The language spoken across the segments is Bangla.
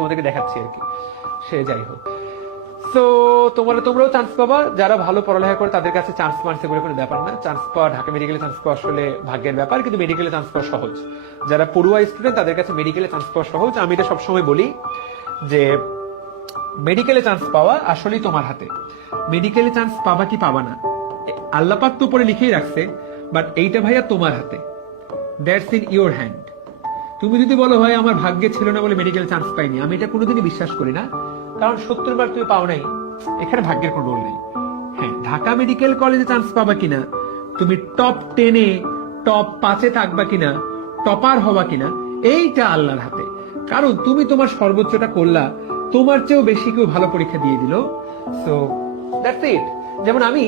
তোমাদেরকে দেখাচ্ছি আর কি। সে যাই হোক, সো তোমরাও চান্স পাবা। যারা ভালো পড়ালেখা করে তাদের কাছে চান্স মার্কস এগুলো কোনো ব্যাপার না। চান্স পাওয়া, ঢাকা মেডিকেলে চান্স পাওয়া আসলে ভাগ্যের ব্যাপার, কিন্তু মেডিকেলে চান্স পাওয়া সহজ। যারা পড়ুয়া স্টুডেন্ট তাদের কাছে মেডিকেলে চান্স পাওয়া সহজ। আমি এটা সবসময় বলি যে মেডিকেলে চান্স পাওয়া আসলেই তোমার হাতে। মেডিকেলে চান্স পাবা কি পাবা না আল্লাহ পাক তো উপরে লিখেই রাখছে, বাট এইটা ভাইয়া তোমার হাতে, দ্যাটস ইন ইওর হ্যান্ড। তুমি যদি বলো ভাই আমার ভাগ্যে ছিল না বলে মেডিকেল চান্স পাইনি, আমি এটা কোনোদিনই বিশ্বাস করি না। কারণ 70 বার তুমি পাও নাই, এখানে ভাগ্যের কোনো রোল নেই। হ্যাঁ, ঢাকা মেডিকেল কলেজে চান্স পাবা কিনা, তুমি টপ 10-এ টপ 5-এ থাকবা কিনা, টপার হবা কিনা, এইটা আল্লাহর হাতে। কারণ তুমি তোমার সর্বোচ্চটা করলা, তোমার চেয়েও বেশি কেউ ভালো পরীক্ষা দিয়ে দিল, সো দ্যাটস ইট। যেমন আমি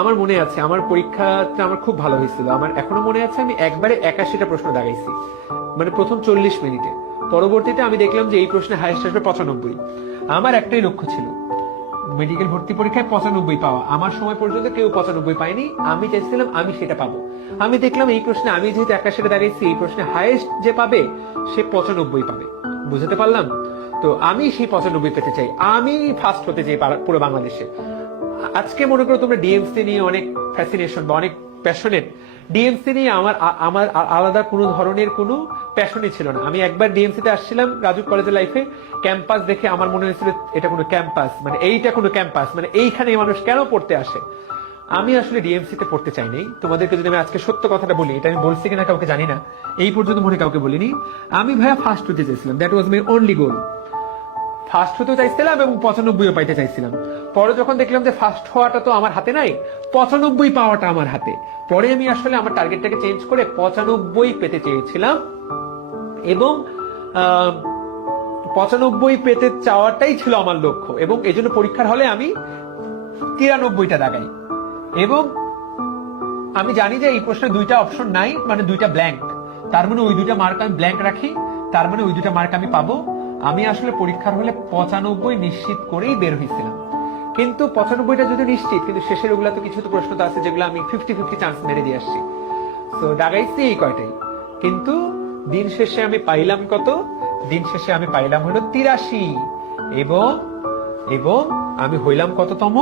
আমার মনে আছে আমার পরীক্ষাটা আমার খুব ভালো হয়েছিল। আমার এখনো মনে আছে আমি একবারে 81টা প্রশ্ন দাগাইছি, মানে প্রথম 40 মিনিটে। পরবর্তীতে আমি দেখলাম যে এই প্রশ্নে হাইয়েস্ট আসবে 95। আমার একটাই লক্ষ্য ছিল মেডিকেল ভর্তি পরীক্ষায় 95 পাওয়া। আমার সময় পর্যন্ত কেউ 95 পায়নি, আমি চাইছিলাম আমি সেটা পাবো। আমি দেখলাম এই প্রশ্নে আমি যেহেতু 81টা দাঁড়িয়েছি, এই প্রশ্নে হাইয়েস্ট যে পাবে সে 95 পাবে। বুঝতে পারলাম? তো আমি সেই 95 পেতে চাই, আমি ফার্স্ট হতে চাই পুরো বাংলাদেশে। আজকে মনে করো তোমরা ডিএমসি নিয়ে অনেক ফ্যাসিনেশন বা অনেক প্যাশনেট, ডিএমসি নিয়ে আমার আলাদা কোনো ধরনের কোনো প্যাশনই ছিল না। আমি একবার ডিএমসি তে আসছিলাম রাজু কলেজের লাইফে, ক্যাম্পাস দেখে আমার মনে হয়েছিল এটা কোনো ক্যাম্পাস, মানে এইটা কোনো ক্যাম্পাস, মানে এইখানে মানুষ কেন পড়তে আসে। আমি আসলে ডিএমসি তে পড়তে চাই নাই। তোমাদেরকে যদি আমি আজকে সত্য কথাটা বলি, এটা আমি বলছি কিনা কাউকে জানি না, এই পর্যন্ত মনে কাউকে বলিনি। আমি ভাইয়া ফার্স্ট হতে চাইছিলাম, that was my only goal. First হতে চাইছিলাম এবং 95 পাইতে চাইছিলাম। পরে যখন দেখলাম যে ফার্স্ট হওয়াটা তো আমার হাতে নাই, 95 পাওয়াটা আমার হাতে, পরে আমি আসলে আমার টার্গেটটাকে চেঞ্জ করে 95 পেতে চেয়েছিলাম। এবং 95 পেতে চাওয়াটাই ছিল আমার লক্ষ্য। এবং এই জন্য পরীক্ষার হলে আমি 93টা দাগাই। এবং আমি জানি যে এই প্রশ্নে 2টা অপশন নাই, মানে 2টা ব্ল্যাঙ্ক, তার মানে ওই 2টা মার্ক আমি ব্ল্যাঙ্ক রাখি, তার মানে ওই 2টা মার্ক আমি পাবো। আমি আসলে পরীক্ষার হলে 95 নিশ্চিত করেই বের হয়েছিলাম। কিন্তু 95টা যদি নিশ্চিত, কিন্তু শেষের ওগুলা তো কিছু তো প্রশ্ন তো আছে যেগুলো আমি 50-50 চান্স মেরে দিয়ে আসছি। তো দাগাইছি এই কয়টাই, কিন্তু দিন শেষে আমি পাইলাম কত? দিন শেষে আমি পাইলাম হলো 83। এবং আমি হইলাম কততম?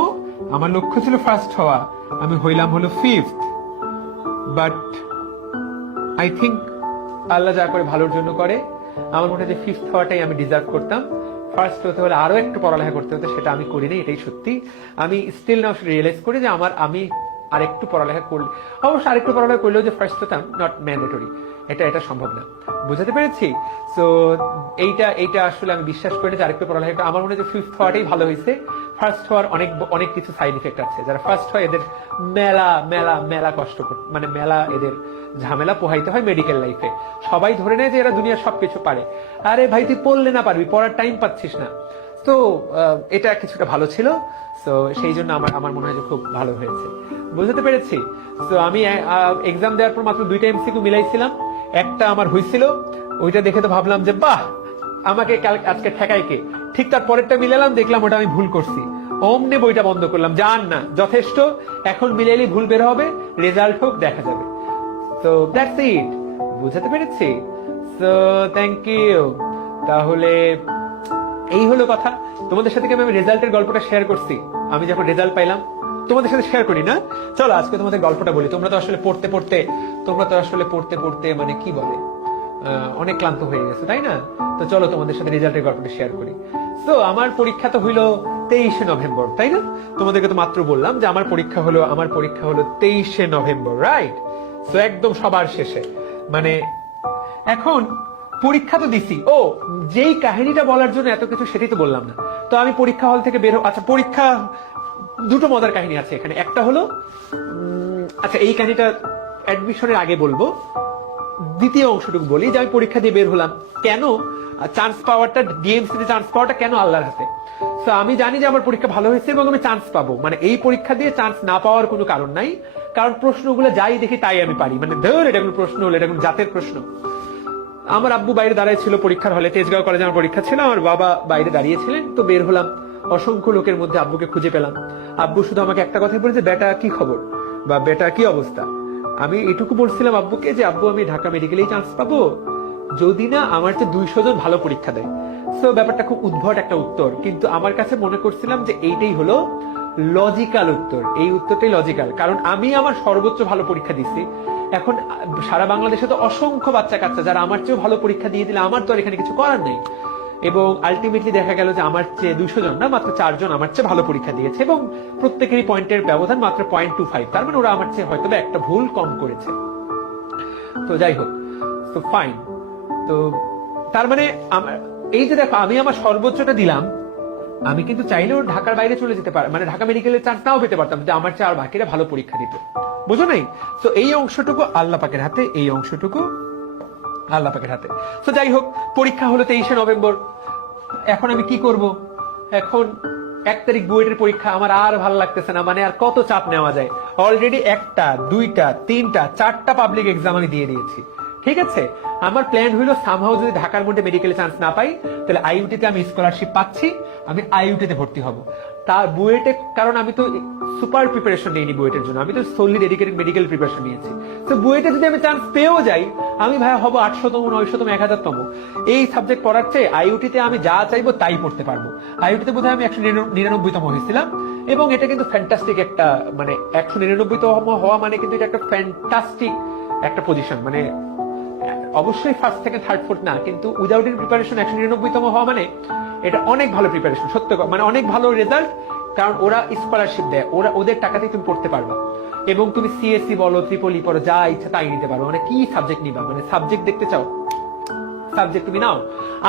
আমার লক্ষ্য ছিল ফার্স্ট হওয়া, আমি হইলাম হলো 5th। বাট আই থিঙ্ক আল্লাহ যা করে ভালোর জন্য করে। আমার মনে হয় যে 5th হওয়াটাই আমি ডিজার্ভ করতাম। ফার্স্ট হতে হলে আরো একটু পড়ালেখা করতে হতো, সেটা আমি করিনি, এটাই সত্যি। আমি স্টিল নাও রিয়েলাইজ করি যে আমি আরেকটু পড়ালেখা করলে, অবশ্য আরেকটু পড়ালেখা করলেও যে ফার্স্ট হতাম, নট ম্যান্ডেটরি, এটা সম্ভব না। বুঝতে পেরেছি? সো এইটা আসলে আমি বিশ্বাস করি যে আরেকটু পড়ালেখা, আমার মনে হয় যে 5th হওয়াটাই ভালো হয়েছে। ফার্স্ট হওয়ার অনেক কিছু সাইড ইফেক্ট আছে। যারা ফার্স্ট হয় এদের মেলা কষ্ট, মানে মেলা এদের ঝামেলা পোহাইতে হয় মেডিকেল লাইফে। সবাই ধরে নেয় যে এরা দুনিয়া সবকিছু পারে। আরে ভাই তুই পড়লে না পারবি, পড়ার টাইম পাচ্ছিস না। তো এটা কিছুটা ভালো ছিল। তো সেই জন্য আমার মনে হয় যে খুব ভালো হয়েছে। বুঝতে পেরেছি? তো আমি এক্সাম দেওয়ার পর মাত্র 2টা এমসিকিউ মিলাইছিলাম, একটা আমার হয়েছিল, ওইটা দেখে তো ভাবলাম যে বাহ, আমাকে আজকে ঠেকাই কে। ঠিক তার পরেরটা মিলালাম, দেখলাম ওটা আমি ভুল করছি, অমনে বইটা বন্ধ করলাম, জান না যথেষ্ট, এখন মিলাইলে ভুল বের হবে, রেজাল্ট হোক দেখা যাবে। তো দ্যাটস ইট। বুঝতে পেরেছি? So thank you. তাহলে এই হলো কথা। তোমাদের সাথে আমি রেজাল্টের গল্পটা শেয়ার করছি। আমি যখন রেজাল্ট পাইলাম তোমাদের সাথে শেয়ার করি না? চলো আজকে তোমাদের গল্পটা বলি। তোমরা তো আসলে পড়তে পড়তে মানে কি বলে অনেক ক্লান্ত হয়ে গেছে, তাই না? তো চলো তোমাদের সাথে রেজাল্টের গল্পটা শেয়ার করি। তো আমার পরীক্ষা তো হইলো 23শে নভেম্বর, তাই না? তোমাদেরকে তো মাত্র বললাম যে আমার পরীক্ষা হলো 23শে নভেম্বর, রাইট? তো একদম সবার শেষে, মানে এখন পরীক্ষা তো দিছি। ও, যেই কাহিনীটা বলার জন্য এত কিছু সেটাই তো বললাম না। তো আমি পরীক্ষা হল থেকে বের আচ্ছা, পরীক্ষা দুটো মজার কাহিনী আছে এখানে। একটা হলো আচ্ছা, এই কাহিনীটা অ্যাডমিশনের আগে বলবো। দ্বিতীয় অংশটুকু বলি যে আমি পরীক্ষা দিয়ে বের হলাম, কেন চান্স পাওয়াটা, ডিএমসি তে চান্স পাওয়াটা কেন আল্লাহর হাতে। তো আমি জানি যে আমার পরীক্ষা ভালো হয়েছে এবং আমি চান্স পাবো, মানে এই পরীক্ষা দিয়ে চান্স না পাওয়ার কোনো কারণ নাই। কারণ প্রশ্নগুলো যাই দেখি তাই আমি পারি, মানে ধর এটা কোনো প্রশ্ন হলো, এটা কোনো জাতের প্রশ্ন। আমার আব্বু বাইরে দাঁড়ায় ছিল পরীক্ষার হলে, তেজগাঁও কলেজে আমার পরীক্ষা ছিল, আমার বাবা বাইরে দাঁড়িয়েছিলেন। তো বের হলাম, অসংখ্য লোকের মধ্যে আব্বুকে খুঁজে পেলাম। আব্বু শুধু আমাকে একটা কথাই বলেছে, বেটা কি খবর বা বেটা কি অবস্থা। আমি এটুকু বলছিলাম আব্বুকে যে আব্বু আমি ঢাকা মেডিকেলেই চান্স পাবো। যদি না আমার চেয়ে 200 জন ভালো পরীক্ষা দেয়। সো ব্যাপারটা খুব উদ্ভট একটা উত্তর, কিন্তু আমার কাছে মনে করছিলাম যে এইটাই হলো লজিক্যাল উত্তর, এই উত্তরটাই লজিক্যাল, কারণ আমি আমার সর্বোচ্চ ভালো পরীক্ষা দিচ্ছি। এখন সারা বাংলাদেশে তো অসংখ্য বাচ্চা কাচ্চা যারা আমার চেয়েও ভালো পরীক্ষা দিয়ে দিলে আমার তো আর এখানে কিছু করার নেই। এবং আলটিমেটলি দেখা গেল যে আমার চেয়ে 200 জন না, মাত্র 4 জন আমার চেয়ে ভালো পরীক্ষা দিয়েছে, এবং প্রত্যেকেরই পয়েন্টের ব্যবধান মাত্র 0.25, তার মানে ওরা আমার চেয়ে হয়তো একটা ভুল কম করেছে। তো যাই হোক, তো ফাইন। তো তার মানে এই যে দেখো, আমি আমার সর্বোচ্চটা দিলাম, আমি কিন্তু চাইলেও ঢাকার বাইরে চলে যেতে পারি, মানে ঢাকা মেডিকেলের চান্স নাও পেতে পারতাম, যে আমার চেয়ে আর বাকিরা ভালো পরীক্ষা দিত, বুঝো নাই? তো এই অংশটুকু আল্লাহ পাকের হাতে, এই অংশটুকু আল্লাহ পাকের হাতে। তো যাই হোক, পরীক্ষা হলো 23শে নভেম্বর। এখন আমি কি করব? এখন 1 তারিখ বুয়েটের পরীক্ষা, আমার আর ভালো লাগতেছে না, মানে আর কত চাপ নেওয়া যায়। অলরেডি 1টা 2টা 3টা 4টা পাবলিক এক্সাম আমি দিয়ে দিয়েছি, ঠিক আছে? আমার প্ল্যান হইলো সামহাউ যদি ঢাকার মধ্যে মেডিকেলে চান্স না পাই, তাহলে আইইউটিতে আমি স্কলারশিপ পাচ্ছি, আমি আইইউটিতে ভর্তি হব। তার বুয়েটে, কারণ আমি তো সুপার প্রিপারেশন নিইনি বুয়েটের জন্য, আমি তো সোনলি ডেডিকেটেড মেডিকেল প্রিপারেশন নিয়েছি। তো বুয়েটে যদি আমি চান্স পেয়েও যাই, আমি ভাই হব 800তম 900তম 1000তম। এই সাবজেক্ট পড়ার চেয়ে আইইউটিতে আমি যা চাইবো তাই পড়তে পারবো। আইইউটিতে বোধহয় আমি 199তম হয়েছিলাম, এবং এটা কিন্তু ফ্যান্টাস্টিক একটা, মানে 199তম হওয়া মানে কিন্তু এটা একটা ফ্যান্টাস্টিক একটা পজিশন, মানে অবশ্যই ফার্স্ট সেকেন্ড থার্ড ফোর্থ না, কিন্তু উইদাউট ইন প্রিপারেশন 199তম হওয়া মানে এটা অনেক ভালো প্রিপারেশন, সত্য মানে অনেক ভালো রেজাল্ট। কারণ ওরা স্কলারশিপ দেয়, ওদের টাকাতেই তুমি পড়তে পারবা, এবং তুমি সিএসসি বলো, ত্রিপলি পড়ো, যা ইচ্ছা তাই নিতে পারো। মানে কি সাবজেক্ট নিবা, মানে সাবজেক্ট দেখতে চাও, সাবজেক্ট তুমি নাও।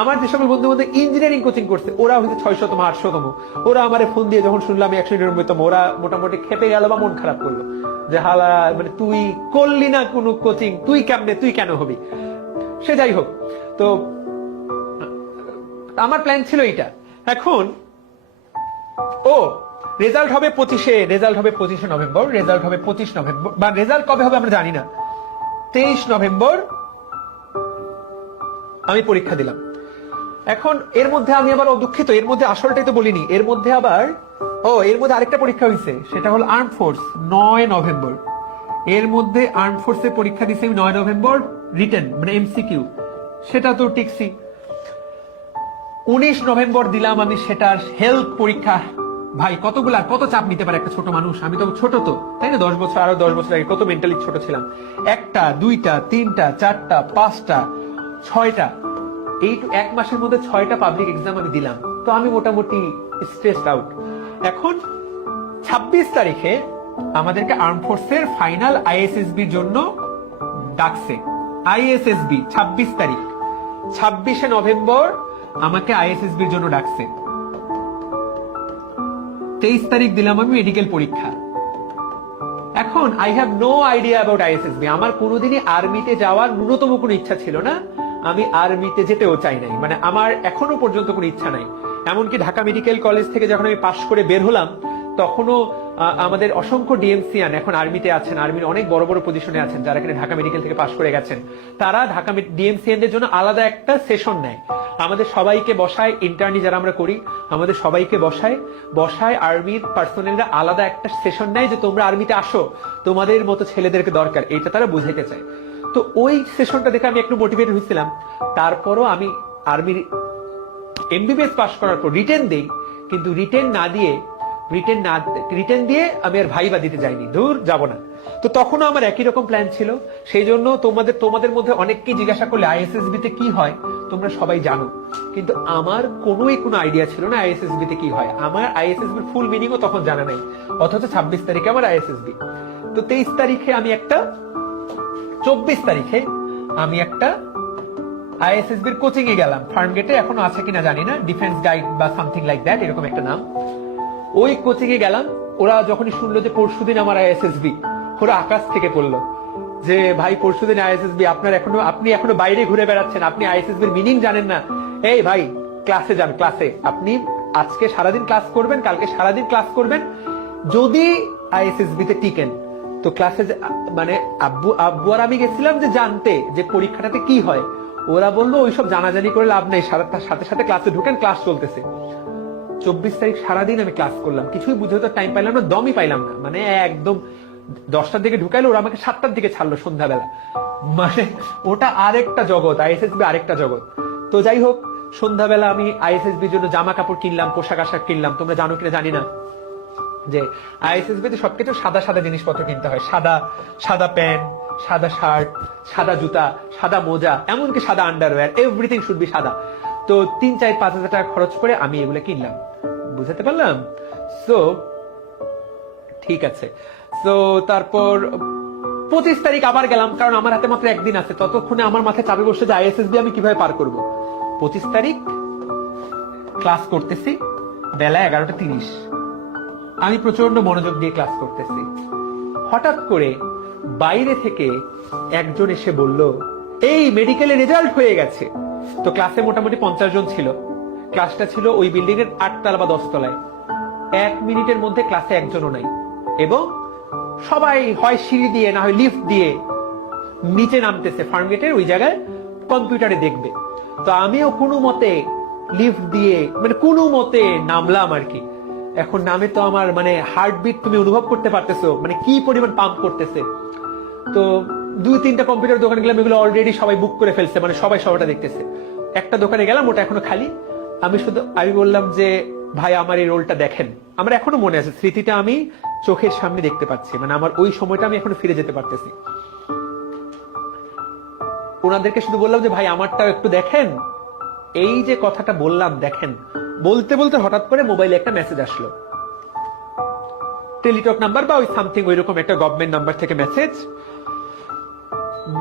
আমার যে সকল বন্ধু বান্ধব ইঞ্জিনিয়ারিং কোচিং করছে, ওরা হচ্ছে 600তম 800তম, ওরা আমারে ফোন দিয়ে যখন শুনলাম 199তম, ওরা মোটামুটি খেপে গেল বা মন খারাপ করলো, যে হালা মানে তুই করলি না কোনো কোচিং, তুই কেমনে, তুই কেন হবি? সে যাই হোক, তো আমার প্ল্যান ছিল এইটা। এখন রেজাল্ট হবে 25শে, রেজাল্ট হবে 25শে নভেম্বর, রেজাল্ট হবে 25 নভেম্বর, বা রেজাল্ট কবে হবে আমরা জানি না। 23 নভেম্বর আমি পরীক্ষা দিলাম। এখন এর মধ্যে আমি আবার দুঃখিত, এর মধ্যে আসলটাই তো বলিনি, এর মধ্যে আবার এর মধ্যে আরেকটা পরীক্ষা হয়েছে, সেটা হলো আর্ম ফোর্স, 9 নভেম্বর। এর মধ্যে আর্ম ফোর্সের পরীক্ষা দিয়েছি আমি 9 নভেম্বর, রিটেন মানে এমসিকিউ, সেটা তো টিকছি। 19 নভেম্বর দিলাম আমি সেটার হেলথ পরীক্ষা। ভাই কতগুলা, কত চাপ নিতে পারে একটা ছোট মানুষ? আমি তো ছোট, তো তাই না? 10 বছর, আরো 10 বছর আগে কত মেন্টালি ছোট ছিলাম। 1টা 2টা 3টা 4টা 5টা 6টা, এই 1 মাসের মধ্যে 6টা পাবলিক এক্সাম আমি দিলাম। তো আমি মোটামুটি স্ট্রেসড আউট। এখন 26 তারিখে আমাদেরকে আর্ম ফোর্সের ফাইনাল আইএসএসবির জন্য ডাকছে। আইএসএসবি 26 তারিখ, 26শে নভেম্বর আমাকে আইএসএসবির জন্য ডাকছে। 23 তারিখ দিলাম আমি মেডিকেল পরীক্ষা। এখন I have no idea about ISSB. আমার কোনোদিনই আর্মিতে যাওয়ার ন্যূনতম কোনো ইচ্ছা ছিল না, আমি আর্মিতে যেতেও চাই নাই, মানে আমার এখনো পর্যন্ত কোনো ইচ্ছা নাই। এমনকি ঢাকা মেডিকেল কলেজ থেকে যখন আমি পাশ করে বের হলাম, তখনও আমাদের অসংখ্য ডিএমসিয়ান এখন আর্মিতে আছেন, আর্মির অনেক বড় বড় পজিশনে আছেন, যারা কিনা ঢাকা মেডিকেল থেকে পাশ করে গেছেন। তারা ঢাকা ডিএমসিয়ানদের জন্য আলাদা একটা সেশন নেয়, আমাদের সবাইকে বসায়, ইন্টার্নি যারা আমরা করি আমাদের সবাইকে বসায় আর্মির পার্সোনেলরা আলাদা একটা সেশন নেয়, যে তোমরা আর্মিতে আসো, তোমাদের মতো ছেলেদেরকে দরকার, এটা তারা বুঝাইতে চায়। তো ওই সেশনটা দেখে আমি একটু মোটিভেট হয়েছিলাম। তারপরও আমি আর্মির এমবিবিএস পাস করার পর রিটেন দেই, কিন্তু রিটেন দিয়ে আমি আর ভাইবা দিতে যাইনি, দূর যাব না। তো তখনও আমার একই রকম প্ল্যান ছিল। সেই জন্য তোমাদের মধ্যে অনেককেই জিজ্ঞাসা করলে আইএসএসবি তে কি হয়, তোমরা সবাই জানো, কিন্তু আমার কোনো আইডিয়া ছিল না আইএসএসবি তে কি হয়। আমার আইএসএসবি এর ফুল মিনিংও তখন জানা নাই, অথচ 26 তারিখে আমার আইএসএসবি। তো 23 তারিখে আমি একটা, 24 তারিখে আমি একটা আইএসএসবির কোচিং এ গেলাম, ফার্ম গেটে, এখনো আছে কিনা জানি না, ডিফেন্স গাইড বা সামথিং লাইক দ্যাট, এরকম একটা নাম। ওই কোচিং এ গেলাম। ওরা যখনই শুনলো যে পরশুদিন আমার আইএসএসবি, ওরা আকাশ থেকে পড়লো যে ভাই পরশুদিন আইএসএসবি, আপনি এখনো বাইরে ঘুরে বেড়াচ্ছেন, আপনি আইএসএসবির মিনিং জানেন না। এই ভাই ক্লাসে যান, ক্লাসে আপনি আজকে সারাদিন ক্লাস করবেন, কালকে সারাদিন ক্লাস করবেন, যদি আইএসএসবি তে টিকেন তো ক্লাসে, মানে আব্বু আর আমি গেছিলাম যে জানতে যে পরীক্ষাটাতে কি হয়। ওরা বললো ওইসব জানাজানি করে লাভ নেই, সাথে সাথে ক্লাসে ঢুকেন, ক্লাস চলতেছে। 24 তারিখ সারাদিন আমি ক্লাস করলাম, কিছুই বুঝে তো টাইম পাইলাম না, দমই পাইলাম না, মানে একদম 10টার দিকে ঢুকাইলো, ওরা আমাকে 7টার দিকে ছাড়লো সন্ধ্যাবেলা। মানে ওটা আরেকটা জগৎ, আইএসএসবি আরেকটা জগৎ। তো যাই হোক, সন্ধ্যাবেলা আমি আইএসএসবির জন্য জামা কাপড় কিনলাম, পোশাক আশাক কিনলাম। তোমরা জানো কিনা জানি না যে আইএসএসবি তে সবকিছু সাদা সাদা জিনিসপত্র কিনতে হয়। সাদা সাদা প্যান্ট, সাদা শার্ট, সাদা জুতা, সাদা মোজা, এমনকি সাদা আন্ডারওয়্যার, এভরিথিং শুড বি সাদা। তো 3-4-5 হাজার টাকা খরচ করে আমি এগুলো কিনলাম। বুঝতে পারলাম? সো ঠিক আছে। তো তারপর 25 তারিখ আবার গেলাম, কারণ আমার হাতে মাত্র একদিন আছে। ততক্ষণে আমার মাথায় চাপে বসে যে আইএসএসবি আমি কিভাবে পার করব। 25 তারিখ ক্লাস করতেছি, বেলা 11:30। আমি প্রচন্ড মনোযোগ দিয়ে ক্লাস করতেছি। হঠাৎ করে বাইরে থেকে একজন এসে বলল, এই মেডিকেলের রেজাল্ট হয়ে গেছে। তো ক্লাসে মোটামুটি 50 জন ছিল। ক্লাসটা ছিল ওই বিল্ডিং এর 8 তলা বা 10 তলায়। 1 মিনিটের মধ্যে ক্লাসে একজনও নাই, এবং সবাই হয় সিঁড়ি দিয়ে না হয় লিফট দিয়ে নিচে নামতেছে ফার্মগেটের ওই জায়গায়, কম্পিউটারে দেখবে। তো আমিও কোনো মতে লিফট দিয়ে মানে কোনো মতে নামলাম আর কি। এখন নামে তো আমার মানে হার্টবিট তুমি অনুভব করতে পারতেছো, মানে কি পরিমাণ পাম্প করতেছে। তো 2-3টা কম্পিউটার দোকানে গেলাম, এগুলো অলরেডি সবাই বুক করে ফেলছে, মানে সবাই সবটা দেখতেছে। একটা দোকানে গেলাম, ওটা এখনো খালি। আমি বললাম যে ভাই আমার এই রোলটা দেখেন। আমার এখনো মনে আছে, স্মৃতিটা আমি চোখের সামনে দেখতে পাচ্ছি, মানে আমার ওই সময়টা আমি এখনো ফিরে যেতে পারতেছি। ওনাদেরকে শুধু বললাম যে ভাই আমারটা একটু দেখেন। এই যে কথাটা বললাম দেখেন, বলতে বলতে হঠাৎ করে মোবাইলে একটা মেসেজ আসলো, টেলিটক নাম্বার বা ওই সামথিং ওইরকম একটা গভর্নমেন্ট নাম্বার থেকে মেসেজ।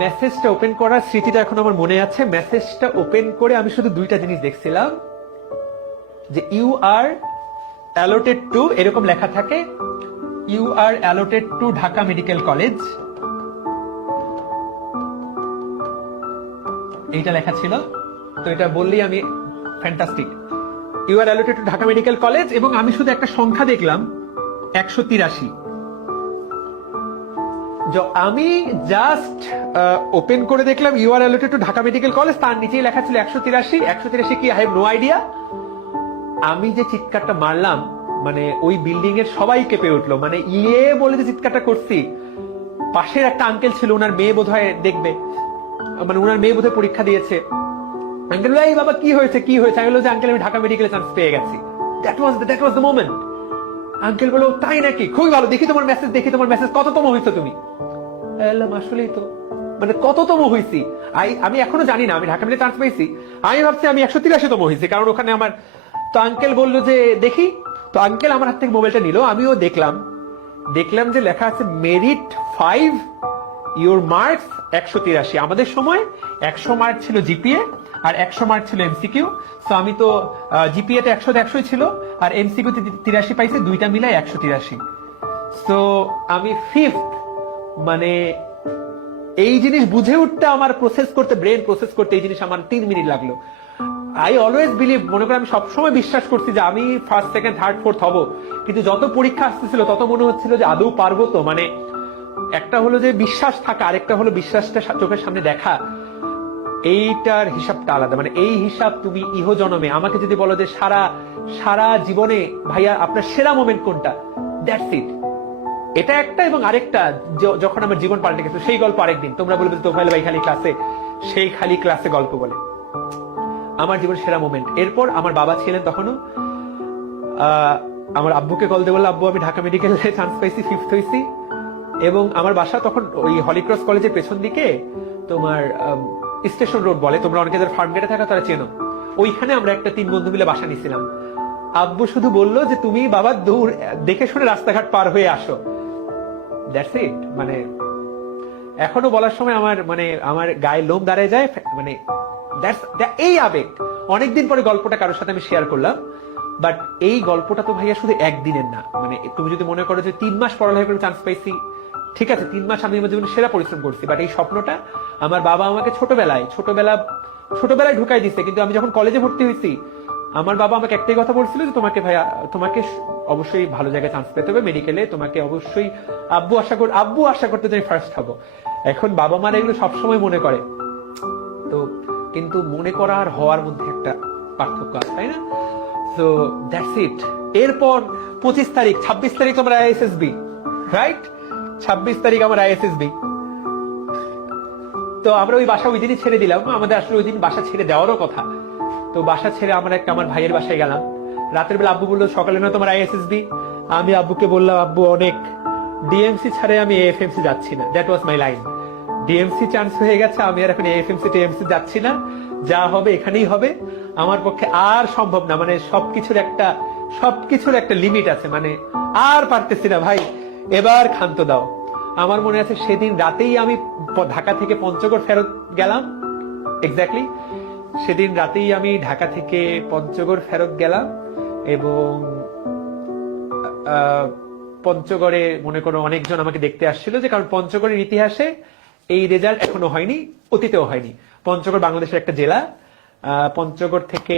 মেসেজটা ওপেন করার স্মৃতিটা এখন আমার মনে আছে। মেসেজটা ওপেন করে আমি শুধু 2টা জিনিস দেখছিলাম, যে ইউ আর অ্যালোটেড টু, এরকম লেখা থাকে, you are allotted to Dhaka medical college, এইটা লেখা ছিল। তো এটা বললেই আমি fantastic, you are allotted to Dhaka medical college. এবং আমি শুধু একটা সংখ্যা দেখলাম, 183। আমি জাস্ট ওপেন করে দেখলাম you are allotted to Dhaka medical college, তার নিচেই লেখা ছিল 183। 183 কি, আই হ্যাভ নো আইডিয়া। আমি যে চিৎকারটা মারলাম, মানে ওই বিল্ডিং এর সবাই কেঁপে উঠলো। মানে ইয়ে বলে যে চিৎকারটা করছি, পাশের একটা আঙ্কেল ছিল, ওনার মেয়ে বোধহয় দেখবে, মানে ওনার মেয়ে বোধহয় পরীক্ষা দিয়েছে। আঙ্কেল বলে, এই বাবা কি হয়েছে কি হয়েছে? আমি বললাম যে আঙ্কেল আমি ঢাকা মেডিকেলে চান্স পেয়ে গেছি। That was the moment. Uncle বলো তাই নাকি, খুবই ভালো, দেখি তোমার মেসেজ কততম হইছো তুমি? আসলেই তো, মানে কততম হইছি আমি এখনো জানি না। আমি ঢাকা মেডিকেলে চান্স পেয়েছি, আমি ভাবছি আমি 183তম হয়েছি, কারণ ওখানে আমার। তো আঙ্কেল বললো যে দেখি। তো আঙ্কেল আমার হাত থেকে মোবাইলটা নিল, আমিও দেখলাম যে লেখা আছে মেরিট 5, ইউর মার্কস 183। আমাদের সময় 100 মার্ক ছিল জিপিএ আর 100 মার্ক ছিল এমসিকিউ। তো আমি তো জিপিএ তে 100 ছিল, আর এমসিকিউ তে 83 পাইছি, দুইটা মিলাই 183। তো আমি 5th। মানে এই জিনিস বুঝে উঠতে আমার ব্রেন প্রসেস করতে এই জিনিস আমার 3 মিনিট লাগলো। আই অলওয়েজ বিলিভ, মনে করে আমি সবসময় বিশ্বাস করছি যে আমি ফার্স্ট, সেকেন্ড, থার্ড, ফোর্থ হব। কিন্তু যত পরীক্ষা আসতেছিল তত মনে হচ্ছিল যে আদৌ পারবো তো। মানে একটা হলো যে বিশ্বাস থাকা, আরেকটা হলো বিশ্বাসটা চোখের সামনে দেখা। এইটার হিসাবটা আলাদা। মানে এই হিসাব তুমি ইহ জনমে আমাকে যদি বলো যে সারা জীবনে ভাইয়া আপনার সেরা মোমেন্ট কোনটা, দ্যাটস ইট। এটা একটা, এবং আরেকটা যখন আমার জীবন পাল্টে গেছে, সেই গল্প আরেকদিন। তোমরা বলবে তোফায়েল ভাই খালি ক্লাসে গল্প বলে। আমার জীবন সেরা মোমেন্ট। এরপর আমার বাবা ছিলেন তখনও, আমার আব্বুকে কল দিয়ে বললাম, আব্বু আমি ঢাকা মেডিকেলে চান্স পাইছি, 5th হয়েছি। এবং আমার বাসা তখন ওই হলিক্রস কলেজের পেছন দিকে, তোমার স্টেশন রোড বলে, তোমরা অনেকে যারা ফার্মগেটে থাকা তারা চেনো। ওইখানে আমরা একটা 3 বন্ধু মিলে বাসা নিছিলাম। আব্বু শুধু বললো যে তুমি বাবা দূর দেখে শুনে রাস্তাঘাট পার হয়ে আসো, দ্যাটস ইট। মানে এখনো বলার সময় আমার গায়ে লোম দাঁড়ায় যায়। মানে এই আবেগ। অনেকদিন পরে গল্পটা কারোর সাথে আমি শেয়ার করলাম, বাট এই গল্পটা তো ভাইয়া শুধু একদিনের না। মানে তুমি যদি মনে করো যে 3 মাস পড়ালেখা করে চান্স পাইছি, ঠিক আছে, 3 মাস আমি আমার জীবনে সেরা পরিশ্রম করছি, বাট এই স্বপ্নটা আমার বাবা আমাকে ছোটবেলায় ঢুকাই দিচ্ছে। কিন্তু আমি যখন কলেজে ভর্তি হয়েছি, আমার বাবা আমাকে একটাই কথা বলছিল যে তোমাকে অবশ্যই ভালো জায়গায় চান্স পেতে হবে মেডিকেলে, তোমাকে অবশ্যই। আব্বু আশা করতে তুমি ফার্স্ট হবো। এখন বাবা মারা এগুলো সবসময় মনে করে তো, কিন্তু মনে করা আর হওয়ার মধ্যে একটা পার্থক্য আছে, তাই না? So that's it. এরপর 25 তারিখ 26 তারিখ তোমরা আইএসএসবি, রাইট? 26 তারিখ আমার আইএসএসবি। তো আমরা ওই বাসা ওই দিনই ছেড়ে দিলাম, আমাদের আসলে ওই দিন বাসা ছেড়ে দেওয়ারও কথা। তো বাসা ছেড়ে আমরা আমার ভাইয়ের বাসায় গেলাম। রাতের বেলা আব্বু বললো সকালে না তোমার আইএসএসবি। আমি আব্বুকে বললাম আব্বু অনেক, ডিএমসি ছাড়ে আমি এএফএমসি যাচ্ছি না। That was my line. DMC chance হয়ে গেছে, আমি আর এখন এএফএমসি টিএমসি যাচ্ছি না, যা হবে এখানেই হবে। আমার পক্ষে আর সম্ভব না, মানে সবকিছুর একটা লিমিট আছে, মানে আর পারতেছি না ভাই, এবার ক্ষান্ত দাও। আমার মনে আছে সেদিন রাতেই আমি ঢাকা থেকে পঞ্চগড় ফেরত গেলাম। এক্স্যাক্টলি সেদিন রাতেই আমি ঢাকা থেকে পঞ্চগড় ফেরত গেলাম এবং পঞ্চগড়ে মনে করো অনেকজন আমাকে দেখতে আসছিল, যে কারণ পঞ্চগড়ের ইতিহাসে এই রেজাল্ট এখনো হয়নি, অতীতেও হয়নি। পঞ্চগড় বাংলাদেশের একটা জেলা। পঞ্চগড় থেকে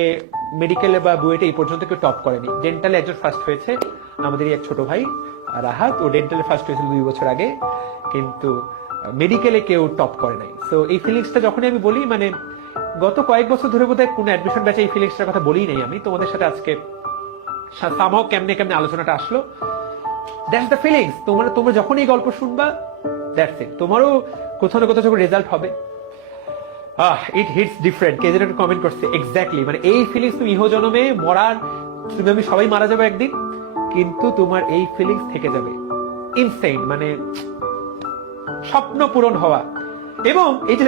মেডিকেলে বা বুয়েটে এই পর্যন্ত কেউ টপ করেনি। ডেন্টালে একজন ফার্স্ট হয়েছে, আমাদের এক ছোট ভাই রাহাত, ও ডেন্টালে ফার্স্ট হয়েছিল 2 বছর আগে, কিন্তু মেডিকেলে কেউ টপ করে নাই। তো এই ফিলিংসটা যখনই আমি বলি, মানে গত কয়েক বছর ধরে বোধহয় কোনো অ্যাডমিশন ব্যাচে এই ফিলিংসটার কথা বলি নাই আমি তোমাদের সাথে। আজকে সামহাও কেমনে আলোচনাটা আসলো। That's the feelings. তোমরা যখন এই গল্প শুনবা, দ্যাটস ইট, তোমারও কোথাও না কোথাও যখন রেজাল্ট হবে, ইট হিটস ডিফারেন্ট। কে যেন একটা কমেন্ট করছে, এক্স্যাক্টলি, মানে এই ফিলিংস তুমি ইহ জন্মে মরার, তুমি আমি সবাই মারা যাবে একদিন, কিন্তু তোমার এই ফিলিংস থেকে যাবে। ইনসেইন, মানে স্বপ্ন পূরণ হওয়া। এবং এই যে